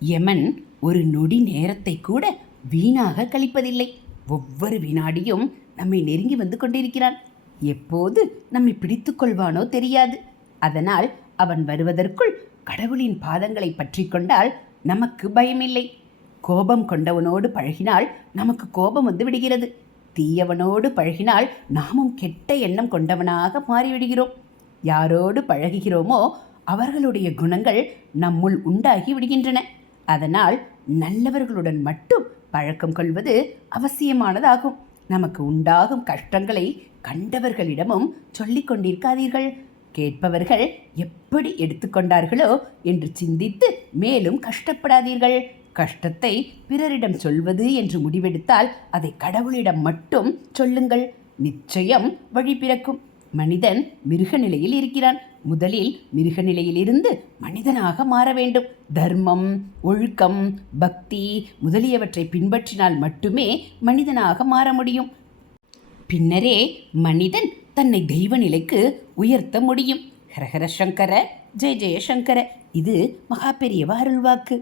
யமன் ஒரு நொடி நேரத்தை கூட வீணாக கழிப்பதில்லை. ஒவ்வொரு வினாடியும் நம்மை நெருங்கி வந்து கொண்டிருக்கிறான். எப்போது நம்மை பிடித்து கொள்வானோ தெரியாது. அதனால் அவன் வருவதற்குள் கடவுளின் பாதங்களை பற்றி கொண்டால் நமக்கு பயமில்லை. கோபம் கொண்டவனோடு பழகினால் நமக்கு கோபம் வந்து விடுகிறது. தீயவனோடு பழகினால் நாமும் கெட்ட எண்ணம் கொண்டவனாக மாறிவிடுகிறோம். யாரோடு பழகுகிறோமோ அவர்களுடைய குணங்கள் நம்முள் உண்டாகி விடுகின்றன. அதனால் நல்லவர்களுடன் மட்டும் பழக்கம் கொள்வது அவசியமானதாகும். நமக்கு உண்டாகும் கஷ்டங்களை கண்டவர்களிடமும் சொல்லிக் கொண்டிருக்காதீர்கள். கேட்பவர்கள் எப்படி எடுத்துக்கொண்டார்களோ என்று சிந்தித்து மேலும் கஷ்டப்படாதீர்கள். கஷ்டத்தை பிறரிடம் சொல்வது என்று முடிவெடுத்தால் அதை கடவுளிடம் மட்டும் சொல்லுங்கள். நிச்சயம் வழி பிறக்கும். மனிதன் மிருக நிலையில் இருக்கிறான். முதலில் மிருக நிலையிலிருந்து மனிதனாக மாற வேண்டும். தர்மம், ஒழுக்கம், பக்தி முதலியவற்றை பின்பற்றினால் மட்டுமே மனிதனாக மாற முடியும். பின்னரே மனிதன் தன்னை தெய்வ நிலைக்கு உயர்த்த முடியும். ஹரஹர சங்கர, ஜெய ஜெய சங்கர. இது மகா பெரியவா அருள்வாக்கு.